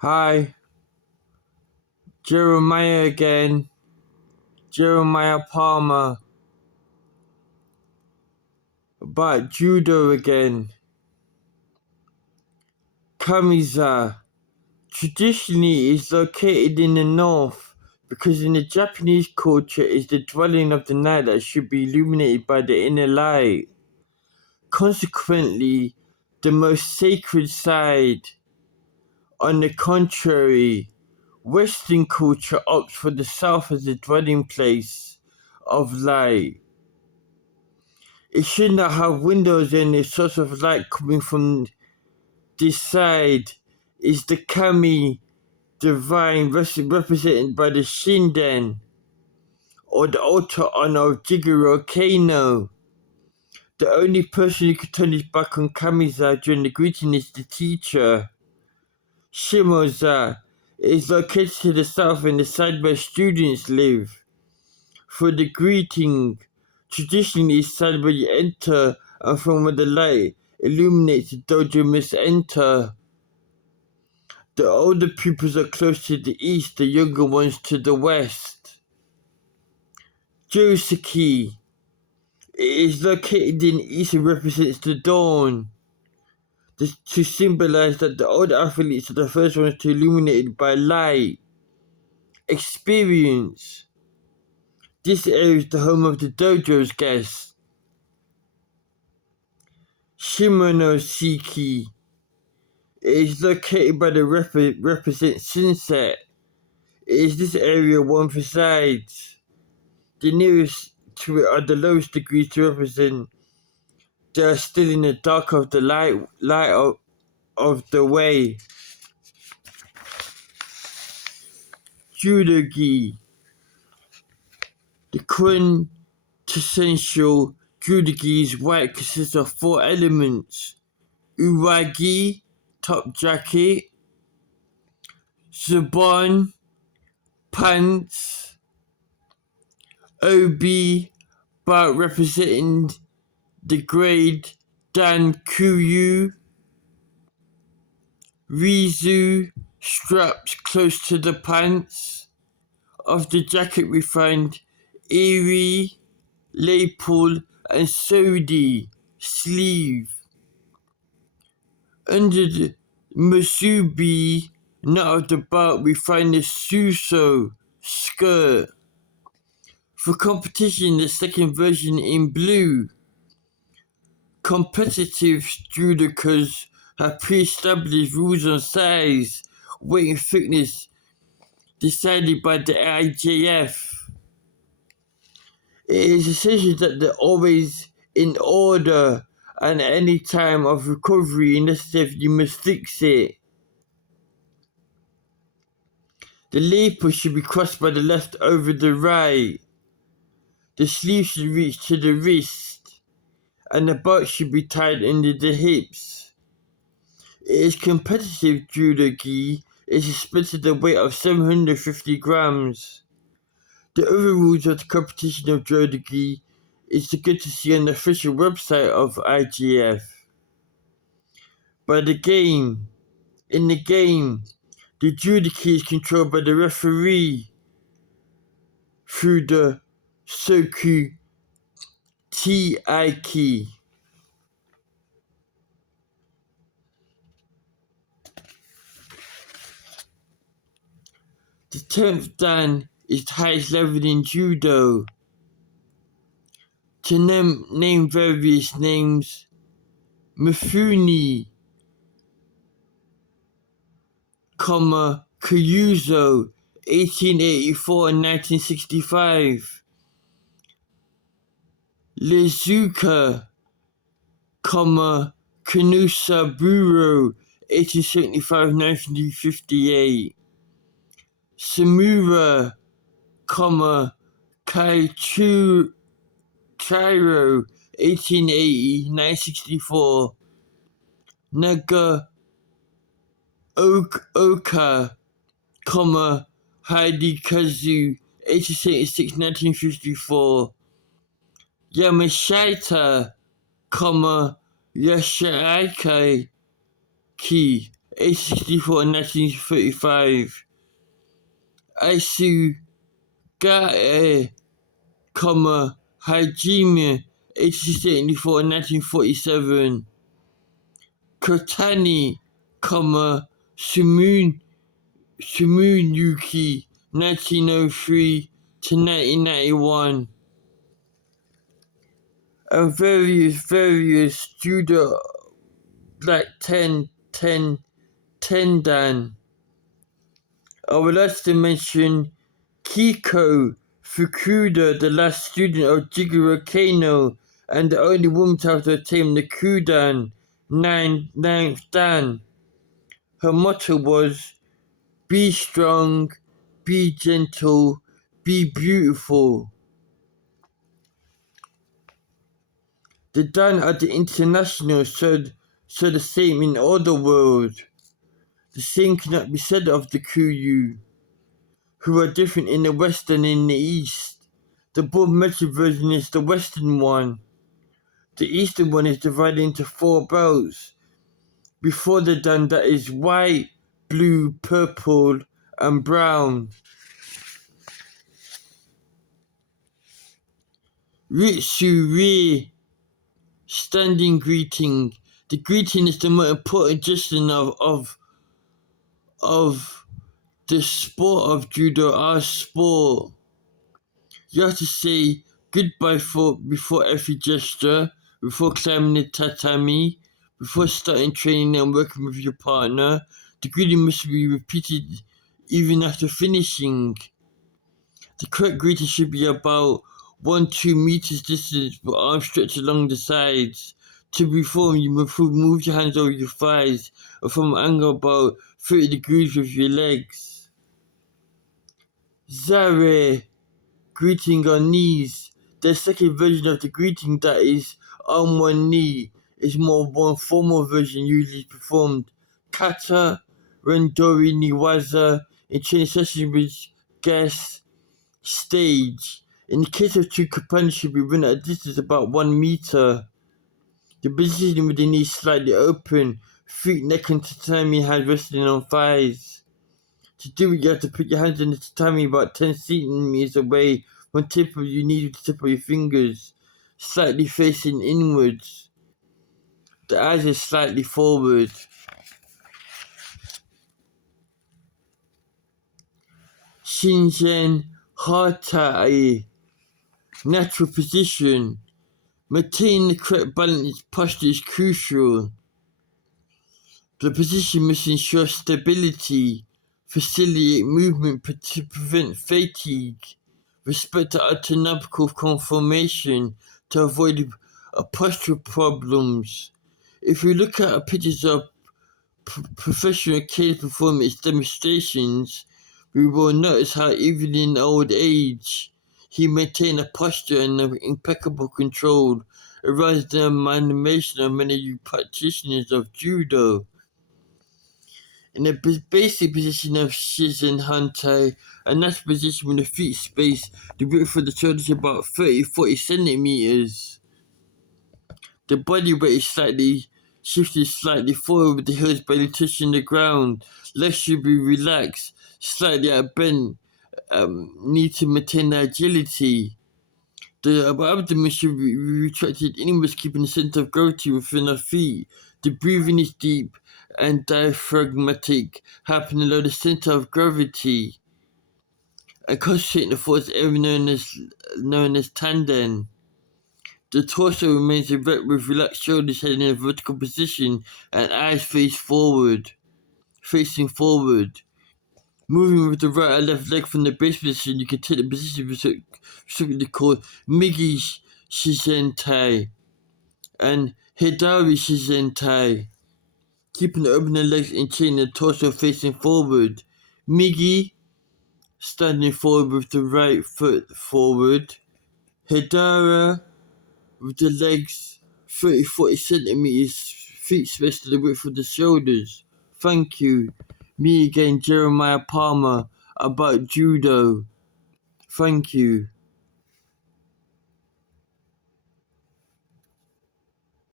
Hi, Jeremiah again. Jeremiah Palmer. About Judo again. Kamiza. Traditionally is located in the north because in the Japanese culture is the dwelling of the night that should be illuminated by the inner light. Consequently, the most sacred side. On the contrary, Western culture opts for the south as the dwelling place of light. It should not have windows and a source of light coming from this side is the kami divine represented by the shinden or the altar honor of Jigoro Kano. The only person who could turn his back on Kamiza during the greeting is the teacher. Shimoza is located to the south and the side where students live. For the greeting, traditionally is side where you enter and from where the light illuminates the dojo must enter. The older pupils are close to the east, the younger ones to the west. Joseki. It is located in the east and represents the dawn. To symbolize that the old athletes are the first ones to illuminate it by light. Experience. This area is the home of the dojo's guests. Shimonoseki. It is located by the represent sunset. It is this area one resides. The nearest to it are the lowest degrees to represent they are still in the dark of the light of the way. Judo-gi. The quintessential judo-gi is white, consists of 4 elements. Uragi, top jacket. Zubon, pants. Obi, bar representing the grade Dan Kuyu. Rizu, straps close to the pants. Of the jacket we find Eri, lapel and Sodi, sleeve. Under the Musubi, not of the belt, we find the Suso, skirt. For competition, the second version in blue. Competitive judokas have pre-established rules on size, weight and thickness decided by the IJF. It is essential that they're always in order and at any time of recovery unless you must fix it. The lapel should be crossed by the left over the right. The sleeve should reach to the wrist and the belt should be tied under the hips. It is competitive judo-gi. It is suspended at a weight of 750 grams. The other rules of the competition of judo-gi is good to see on the official website of IGF. In the game, the judo-gi is controlled by the referee through the Soku Ti key. The 10th dan is the highest level in judo. To name various names, Mifune, Kyuzo, 1884 and 1965. Lizuka, Kanusaburo, 1875-1958. Samura, Kaichiro, 1880-1964. Oka, Hidekazu, 1876-1954. Yamashita, Yashiaki, age 64 in 1935. Aisu Gae, Hajime, age 74 in 1947. Kotani, Sumun, Sumunyuki, 1903 to 1991. And various Judo Black 10 Dan. I would like to mention Kiko Fukuda, the last student of Jigoro Kano, and the only woman to have attained the Kudan, ninth Dan. Her motto was, be strong, be gentle, be beautiful. The Dan at the International said the same in all the world. The same cannot be said of the Kuyu, who are different in the West and in the East. The broad measured version is the Western one. The Eastern one is divided into 4 belts. Before the Dan, that is white, blue, purple, and brown. Ritsu-ri, standing greeting. The greeting is the most important gesture of the sport of judo, our sport. You have to say goodbye before every gesture, before climbing the tatami, before starting training and working with your partner. The greeting must be repeated even after finishing. The correct greeting should be about 1-2 meters distance with arms stretched along the sides. To perform, you move your hands over your thighs or from an angle about 30 degrees with your legs. Zare, greeting on knees. The second version of the greeting, that is on one knee, is more formal version usually performed. Kata, Rendori Niwaza, in training sessions with guests. Stage. In the case of true companionship, we run at a distance about 1 meter. The position with the knees slightly open, feet, neck, and tatami hands resting on thighs. To do it, you have to put your hands on the tatami about 10 centimeters away from the tip of your knees with the tip of your fingers, slightly facing inwards. The eyes are slightly forward. Shinzen Hatai, natural position. Maintaining the correct balance posture is crucial. The position must ensure stability, facilitate movement to prevent fatigue, respect the anatomical conformation to avoid postural problems. If we look at pictures of professional case performance demonstrations, we will notice how even in old age, he maintained a posture and impeccable control, aroused the animation of many practitioners of judo. In the basic position of Shizen Hantai, a natural position with the feet spaced, the width of the shoulders is about 30-40 centimeters. The body weight is shifted slightly forward with the heels barely touching the ground. Legs should be relaxed, slightly at bend, need to maintain agility. The abdomen should be retracted inwards, keeping the center of gravity within the feet. The breathing is deep and diaphragmatic, happening below the center of gravity. And concentrating the force area known as tanden. The torso remains erect with relaxed shoulders head in a vertical position and eyes facing forward. Moving with the right or left leg from the base position, you can take the position specifically called Migi Shizentai and Hidari Shizentai, keeping the opening legs in chain and the torso facing forward. Migi, standing forward with the right foot forward. Hidara, with the legs 30-40 centimeters, feet spaced to the width of the shoulders. Thank you. Me again, Jeremiah Palmer, about judo. Thank you.